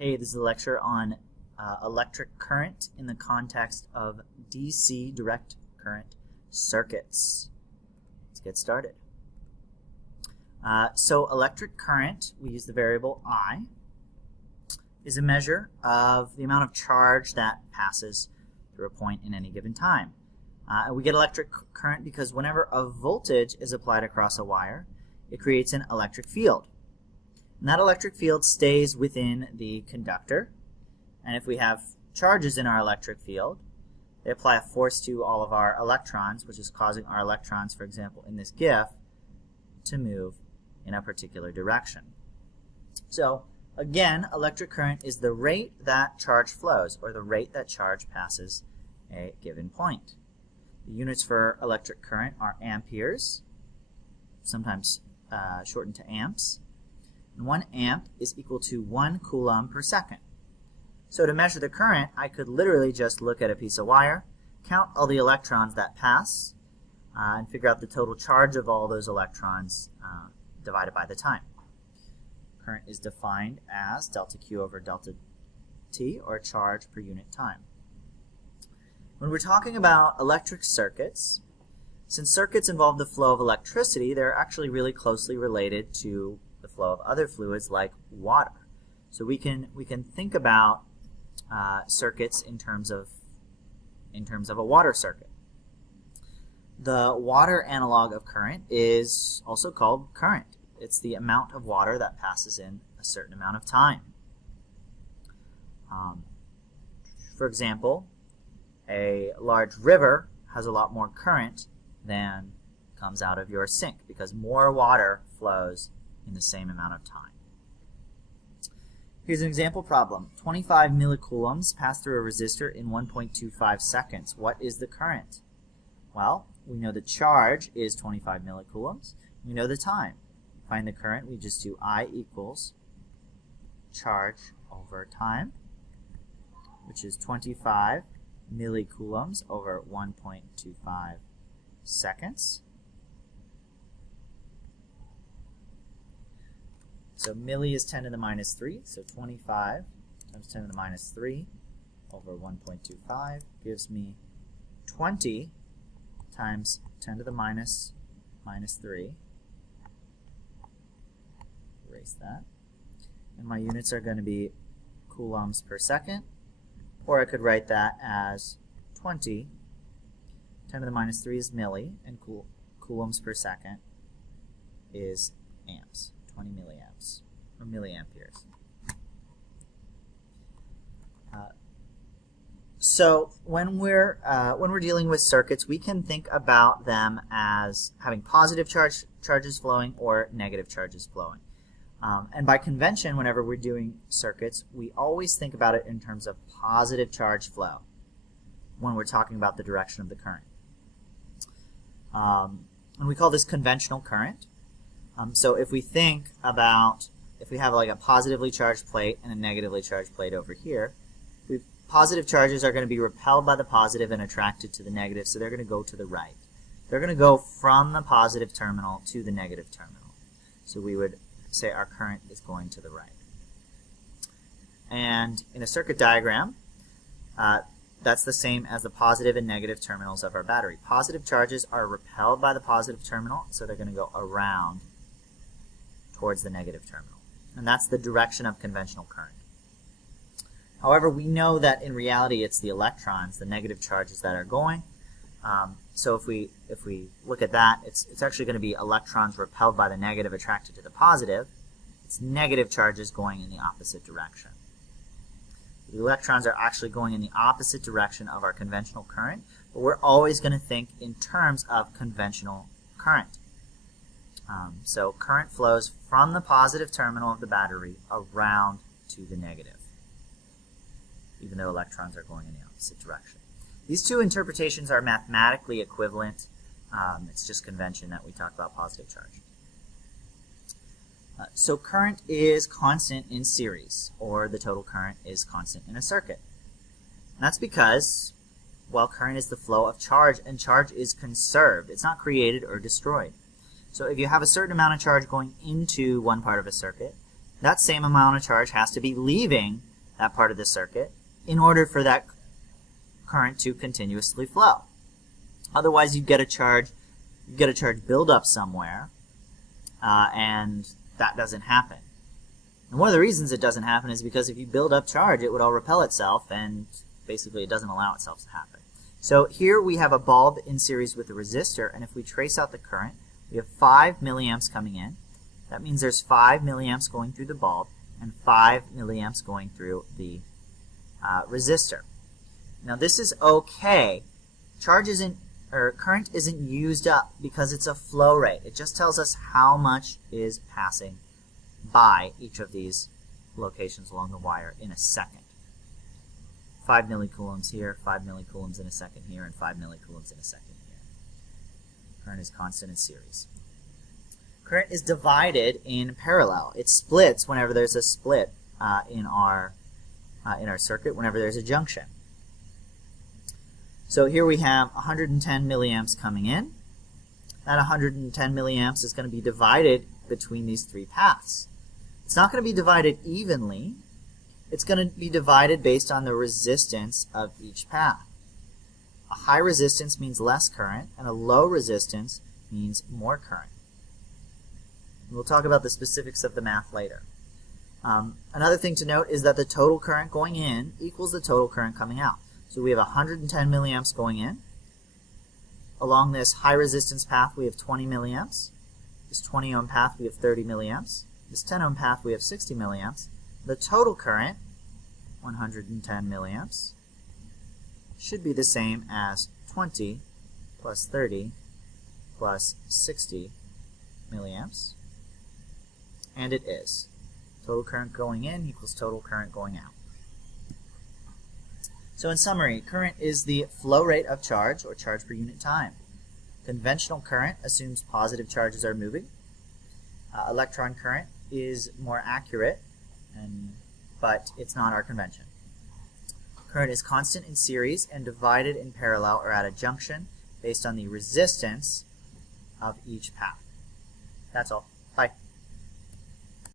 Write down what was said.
Hey, this is a lecture on electric current in the context of DC direct current circuits. Let's get started. So electric current, we use the variable I, is a measure of the amount of charge that passes through a point in any given time. We get electric current because whenever a voltage is applied across a wire, it creates an electric field. And that electric field stays within the conductor. And if we have charges in our electric field, they apply a force to all of our electrons, which is causing our electrons, for example, in this GIF, to move in a particular direction. So, again, electric current is the rate that charge flows, or the rate that charge passes a given point. The units for electric current are amperes, sometimes shortened to amps. And 1 amp is equal to 1 coulomb per second. So to measure the current, I could literally just look at a piece of wire, count all the electrons that pass, and figure out the total charge of all those electrons divided by the time. Current is defined as delta Q over delta T, or charge per unit time. When we're talking about electric circuits, since circuits involve the flow of electricity, they're actually really closely related to the flow of other fluids like water. So we can think about circuits in terms of a water circuit. The water analog of current is also called current. It's the amount of water that passes in a certain amount of time. For example, a large river has a lot more current than comes out of your sink because more water flows in the same amount of time. Here's an example problem. 25 millicoulombs pass through a resistor in 1.25 seconds. What is the current? Well, we know the charge is 25 millicoulombs. We know the time. To find the current, we just do I equals charge over time, which is 25 millicoulombs over 1.25 seconds. So milli is 10 to the minus 3, so 25 times 10 to the minus 3 over 1.25 gives me 20 times 10 to the minus 3. Erase that. And my units are going to be coulombs per second, or I could write that as 20. 10 to the minus 3 is milli, and coulombs per second is amps. 20 milliamps, or milliamperes. So when we're dealing with circuits, we can think about them as having positive charges flowing or negative charges flowing. And by convention, whenever we're doing circuits, we always think about it in terms of positive charge flow when we're talking about the direction of the current. And we call this conventional current. So if we think about, if we have like a positively charged plate and a negatively charged plate over here, positive charges are going to be repelled by the positive and attracted to the negative, so they're going to go to the right. They're going to go from the positive terminal to the negative terminal. So we would say our current is going to the right. And in a circuit diagram, that's the same as the positive and negative terminals of our battery. Positive charges are repelled by the positive terminal, so they're going to go around towards the negative terminal. And that's the direction of conventional current. However, we know that in reality it's the electrons, the negative charges, that are going. So if we look at that, it's actually going to be electrons repelled by the negative attracted to the positive. It's negative charges going in the opposite direction. The electrons are actually going in the opposite direction of our conventional current, but we're always going to think in terms of conventional current. So current flows from the positive terminal of the battery around to the negative, even though electrons are going in the opposite direction. These two interpretations are mathematically equivalent. It's just convention that we talk about positive charge. So current is constant in series, or the total current is constant in a circuit. And that's because, well, current is the flow of charge, and charge is conserved. It's not created or destroyed. So if you have a certain amount of charge going into one part of a circuit, that same amount of charge has to be leaving that part of the circuit in order for that current to continuously flow. Otherwise, you get a charge buildup somewhere, and that doesn't happen. And one of the reasons it doesn't happen is because if you build up charge, it would all repel itself, and basically it doesn't allow itself to happen. So here we have a bulb in series with a resistor, and if we trace out the current, we have 5 milliamps coming in. That means there's 5 milliamps going through the bulb and 5 milliamps going through the resistor. Now this is okay. Current isn't used up because it's a flow rate. It just tells us how much is passing by each of these locations along the wire in a second. 5 millicoulombs here, 5 millicoulombs in a second here, and 5 millicoulombs in a second here. Current is constant in series. Current is divided in parallel. It splits whenever there's a split in our circuit, whenever there's a junction. So here we have 110 milliamps coming in. That 110 milliamps is going to be divided between these three paths. It's not going to be divided evenly. It's going to be divided based on the resistance of each path. A high resistance means less current, and a low resistance means more current. We'll talk about the specifics of the math later. Another thing to note is that the total current going in equals the total current coming out. So we have 110 milliamps going in. Along this high resistance path we have 20 milliamps. This 20 ohm path we have 30 milliamps. This 10 ohm path we have 60 milliamps. The total current, 110 milliamps, should be the same as 20 plus 30 plus 60 milliamps. And it is. Total current going in equals total current going out. So in summary, current is the flow rate of charge, or charge per unit time. Conventional current assumes positive charges are moving. Electron current is more accurate, but it's not our convention. Current is constant in series and divided in parallel or at a junction based on the resistance of each path. That's all. Bye.